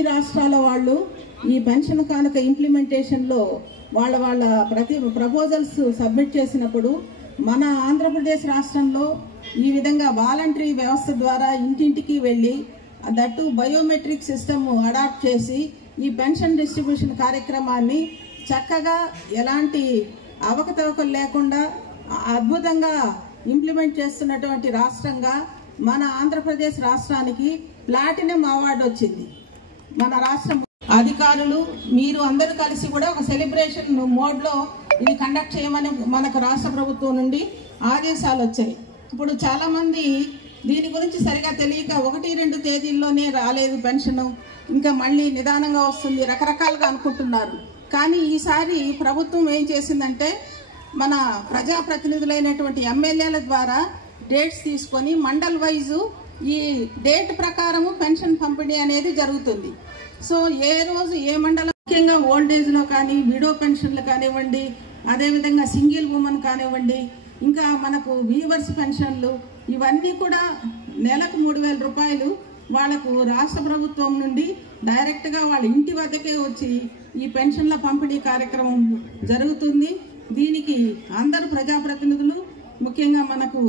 అన్ని రాష్ట్రాల వాళ్ళు ఈ పెన్షన్ కానుక ఇంప్లిమెంటేషన్లో వాళ్ళ ప్రతి ప్రపోజల్స్ సబ్మిట్ చేసినప్పుడు మన ఆంధ్రప్రదేశ్ రాష్ట్రంలో ఈ విధంగా వాలంటరీ వ్యవస్థ ద్వారా ఇంటింటికి వెళ్ళి దట్టు బయోమెట్రిక్ సిస్టమ్ అడాప్ట్ చేసి ఈ పెన్షన్ డిస్ట్రిబ్యూషన్ కార్యక్రమాన్ని చక్కగా ఎలాంటి అవకతవకలు లేకుండా అద్భుతంగా ఇంప్లిమెంట్ చేస్తున్నటువంటి రాష్ట్రంగా మన ఆంధ్రప్రదేశ్ రాష్ట్రానికి ప్లాటినం అవార్డు వచ్చింది. మన రాష్ట్రం అధికారులు మీరు అందరూ కలిసి కూడా ఒక సెలబ్రేషన్ మోడ్లో ఇది కండక్ట్ చేయమని మనకు రాష్ట్ర ప్రభుత్వం నుండి ఆదేశాలు వచ్చాయి. ఇప్పుడు చాలామంది దీని గురించి సరిగా తెలియక 1-2 తేదీల్లోనే రాలేదు పెన్షన్, ఇంకా మళ్ళీ నిదానంగా వస్తుంది రకరకాలుగా అనుకుంటున్నారు. కానీ ఈసారి ప్రభుత్వం ఏం చేసిందంటే మన ప్రజాప్రతినిధులైనటువంటి ఎమ్మెల్యేల ద్వారా డేట్స్ తీసుకొని మండల్ వైజు ఈ డేట్ ప్రకారము పెన్షన్ పంపిణీ అనేది జరుగుతుంది. సో ఏ రోజు ఏ మండలం, ముఖ్యంగా ఓల్డ్ ఏజ్లో కానీ విడో పెన్షన్లు కానివ్వండి, అదేవిధంగా సింగిల్ ఉమెన్ కానివ్వండి, ఇంకా మనకు వీవర్స్ పెన్షన్లు, ఇవన్నీ కూడా నెలకు 3,000 రూపాయలు వాళ్లకు రాష్ట్ర ప్రభుత్వం నుండి డైరెక్ట్గా వాళ్ళ ఇంటి వద్దకే వచ్చి ఈ పెన్షన్ల పంపిణీ కార్యక్రమం జరుగుతుంది. దీనికి అందరు ప్రజాప్రతినిధులు, ముఖ్యంగా మనకు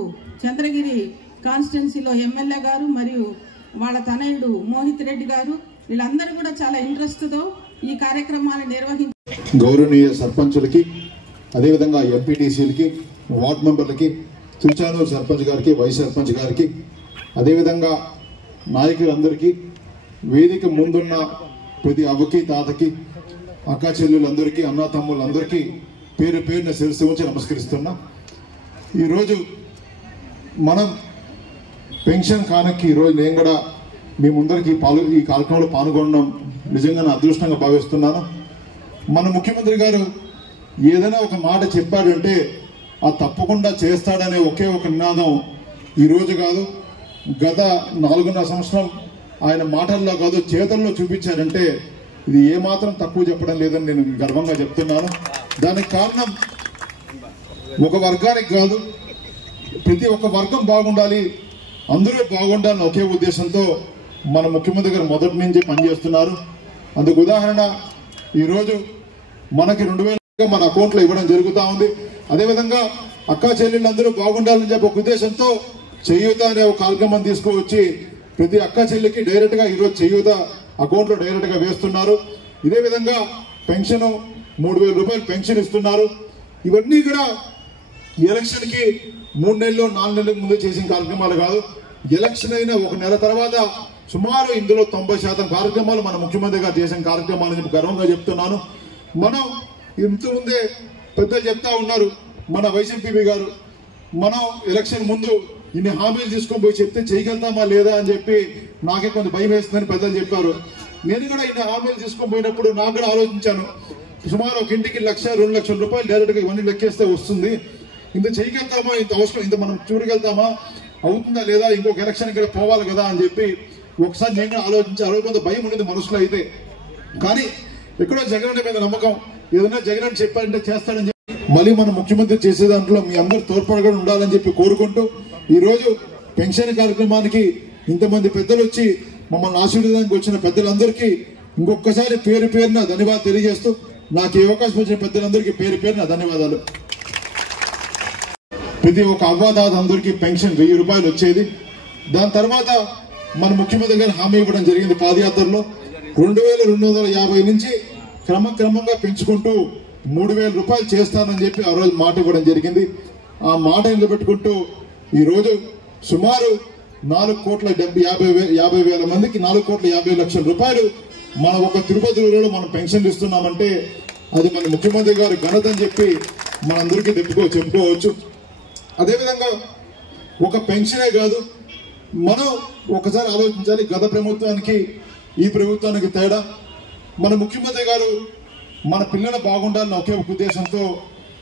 చంద్రగిరి కాన్స్టిట్యున్సీలో ఎమ్మెల్యే గారు మరియు వాళ్ళ తనయుడు మోహిత్ రెడ్డి గారు, వీళ్ళందరూ కూడా చాలా ఇంట్రెస్ట్తో ఈ కార్యక్రమాన్ని నిర్వహించారు. గౌరవనీయ సర్పంచులకి, అదేవిధంగా ఎంపీటీసీలకి, వార్డు మెంబర్లకి, తిరుచానూరు సర్పంచ్ గారికి, వైస్ సర్పంచ్ గారికి, అదేవిధంగా నాయకులందరికీ, వేదిక ముందున్న ప్రతి అవ్వకి, తాతకి, అక్కా చెల్లెళ్ళందరికీ, అన్నా తమ్ముళ్ళందరికీ పేరు పేరున శిరస్సు ఉంచి నమస్కరిస్తున్నా. ఈరోజు మనం పెన్షన్ కానుకకి ఈరోజు నేను కూడా మీ ముందరికి ఈ కార్యక్రమంలో పాల్గొనడం నిజంగా నా అదృష్టంగా భావిస్తున్నాను. మన ముఖ్యమంత్రి గారు ఏదైనా ఒక మాట చెప్పాడంటే అది తప్పకుండా చేస్తాడనే ఒకే ఒక నినాదం ఈరోజు కాదు, గత 4.5 సంవత్సరం ఆయన మాటల్లో కాదు చేతల్లో చూపించారంటే ఇది ఏమాత్రం తక్కువ చెప్పడం లేదని నేను గర్వంగా చెప్తున్నాను. దానికి కారణం ఒక వర్గానికి కాదు, ప్రతి ఒక్క వర్గం బాగుండాలి, అందరూ బాగుండాలని ఒకే ఉద్దేశంతో మన ముఖ్యమంత్రి గారు మొదటి నుంచి పనిచేస్తున్నారు. అందుకు ఉదాహరణ ఈరోజు మనకి 2,000 మన అకౌంట్లో ఇవ్వడం జరుగుతూ ఉంది. అదేవిధంగా అక్కా చెల్లెళ్ళందరూ బాగుండాలని చెప్పి ఒక ఉద్దేశంతో చేయూత అనే ఒక కార్యక్రమం తీసుకువచ్చి ప్రతి అక్కా చెల్లికి డైరెక్ట్గా ఈరోజు చేయూత అకౌంట్లో డైరెక్ట్గా వేస్తున్నారు. ఇదే విధంగా పెన్షన్ 3,000 రూపాయలు పెన్షన్ ఇస్తున్నారు. ఇవన్నీ కూడా ఎలక్షన్కి 3 నెలలు 4 నెలల ముందు చేసిన కార్యక్రమాలు కాదు. ఎలక్షన్ అయిన 1 నెల తర్వాత సుమారు ఇందులో 90% కార్యక్రమాలు మన ముఖ్యమంత్రి గారు చేసిన కార్యక్రమాలని చెప్పి గర్వంగా చెప్తున్నాను. మనం ఇంతకుముందే పెద్దలు చెప్తా ఉన్నారు, మన వైఎస్ఎంపీ గారు, మనం ఎలక్షన్ ముందు ఇన్ని హామీలు తీసుకొని పోయి చెప్తే చేయగలుగుతామా లేదా అని చెప్పి నాకే కొంచెం భయం వేస్తుందని పెద్దలు చెప్పారు. నేను కూడా ఇన్ని హామీలు తీసుకొని పోయినప్పుడు నాకు కూడా ఆలోచించాను, సుమారు ఒక ఇంటికి 1,00,000-2 లక్షల రూపాయలు డైరెక్ట్గా ఇవన్నీ లెక్కేస్తే వస్తుంది, ఇంత చేయగలుగుతామా, ఇంత అవసరం, ఇంత మనం చూడగలుగుతామా, అవుతుందా లేదా, ఇంకొక ఎలక్షన్ కూడా పోవాలి కదా అని చెప్పి ఒకసారి నేను ఆలోచించి కొంత భయం ఉండేది మనసులో. అయితే కానీ ఎక్కడో జగన్ మీద నమ్మకం, ఏదైనా జగన్ చెప్పారంటే చేస్తాడని చెప్పి మళ్ళీ మన ముఖ్యమంత్రి చేసే దాంట్లో మీ అందరూ తోడ్పడగా ఉండాలని చెప్పి కోరుకుంటూ ఈరోజు పెన్షన్ కార్యక్రమానికి ఇంతమంది పెద్దలు వచ్చి మమ్మల్ని ఆశీర్వదానికి వచ్చిన పెద్దలందరికీ ఇంకొకసారి పేరు పేరున ధన్యవాదాలు తెలియజేస్తూ నాకు ఈ అవకాశం వచ్చిన పెద్దలందరికీ పేరు పేరున ధన్యవాదాలు. ప్రతి ఒక్క అవ్వాదాత అందరికీ పెన్షన్ 1,000 రూపాయలు వచ్చేది. దాని తర్వాత మన ముఖ్యమంత్రి గారు హామీ ఇవ్వడం జరిగింది పాదయాత్రలో 2,250 నుంచి క్రమక్రమంగా పెంచుకుంటూ 3,000 రూపాయలు చేస్తానని చెప్పి ఆ రోజు మాట ఇవ్వడం జరిగింది. ఆ మాట నిలబెట్టుకుంటూ ఈరోజు సుమారు 4,50,000 మందికి 4,50,00,000 రూపాయలు మన ఒక తిరుపతి ఊరిలో మనం పెన్షన్లు ఇస్తున్నామంటే అది మన ముఖ్యమంత్రి గారి ఘనత అని చెప్పి మనందరికీ చెప్పుకోవచ్చు. అదేవిధంగా ఒక పెన్షనే కాదు, మనం ఒకసారి ఆలోచించాలి గత ప్రభుత్వానికి ఈ ప్రభుత్వానికి తేడా. మన ముఖ్యమంత్రి గారు మన పిల్లలు బాగుండాలని ఒకే ఒక ఉద్దేశంతో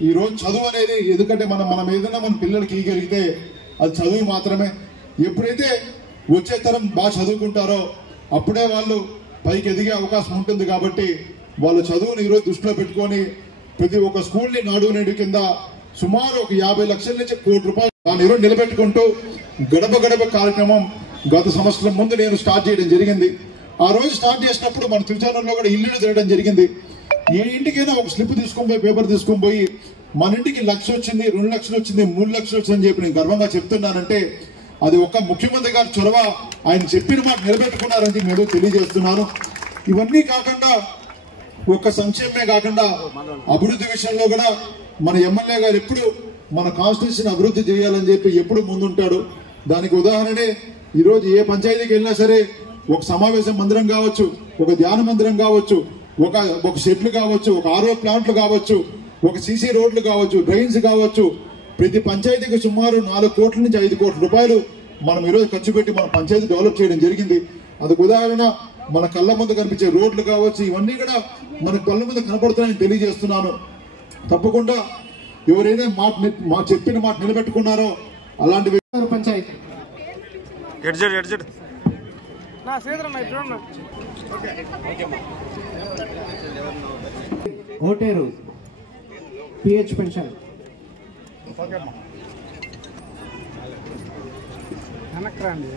ఈరోజు చదువు అనేది, ఎందుకంటే మనం ఏదైనా మన పిల్లలకి ఇవ్వగలిగితే అది చదువు మాత్రమే. ఎప్పుడైతే వచ్చే తరం బాగా చదువుకుంటారో అప్పుడే వాళ్ళు పైకి ఎదిగే అవకాశం ఉంటుంది. కాబట్టి వాళ్ళ చదువుని ఈరోజు దృష్టిలో పెట్టుకొని ప్రతి ఒక్క స్కూల్ని నాడు నేడు కింద సుమారు ఒక 50 లక్షల నుంచి 1 కోటి రూపాయలు దాన్ని ఈరోజు నిలబెట్టుకుంటూ గడప గడప కార్యక్రమం గత సంవత్సరం ముందు నేను స్టార్ట్ చేయడం జరిగింది. ఆ రోజు స్టార్ట్ చేసినప్పుడు మన తిరుచానూరులో కూడా ఇల్లు తిరగడం జరిగింది. ఏ ఇంటికైనా ఒక స్లిప్ తీసుకొని పోయి పేపర్ తీసుకొని పోయి మన ఇంటికి 1 లక్ష వచ్చింది, 2 లక్షలు వచ్చింది, 3 లక్షలు వచ్చిందని చెప్పి నేను గర్వంగా చెప్తున్నానంటే అది ఒక్క ముఖ్యమంత్రి గారి చొరవ, ఆయన చెప్పిన మాట నిలబెట్టుకున్నారని మీరు తెలియజేస్తున్నాను. ఇవన్నీ కాకుండా ఒక్క సంక్షేమమే కాకుండా అభివృద్ధి విషయంలో కూడా మన ఎమ్మెల్యే గారు ఎప్పుడు మన కాన్స్టిట్యూషన్ అభివృద్ధి చేయాలని చెప్పి ఎప్పుడు ముందుంటాడు. దానికి ఉదాహరణే ఈరోజు ఏ పంచాయతీకి వెళ్ళినా సరే ఒక సమావేశ మందిరం కావచ్చు, ఒక ధ్యాన మందిరం కావచ్చు, ఒక షెడ్లు కావచ్చు, ఒక RO ప్లాంట్లు కావచ్చు, ఒక CC రోడ్లు కావచ్చు, డ్రైన్స్ కావచ్చు, ప్రతి పంచాయతీకి సుమారు 4 కోట్ల నుంచి 5 కోట్ల రూపాయలు మనం ఈరోజు ఖర్చు పెట్టి మన పంచాయతీ డెవలప్ చేయడం జరిగింది. అదొక ఉదాహరణ. మన కళ్ళ ముందు కనిపించే రోడ్లు కావచ్చు, ఇవన్నీ కూడా మన కళ్ళ ముందు కనపడుతున్నాయని తెలియజేస్తున్నాను. తప్పకుండా ఎవరైతే చెప్పిన మాట నిలబెట్టుకున్నారో అలాంటి పంచాయతీ ఓటేరు PH పెన్షన్ వెనక్కి రండి.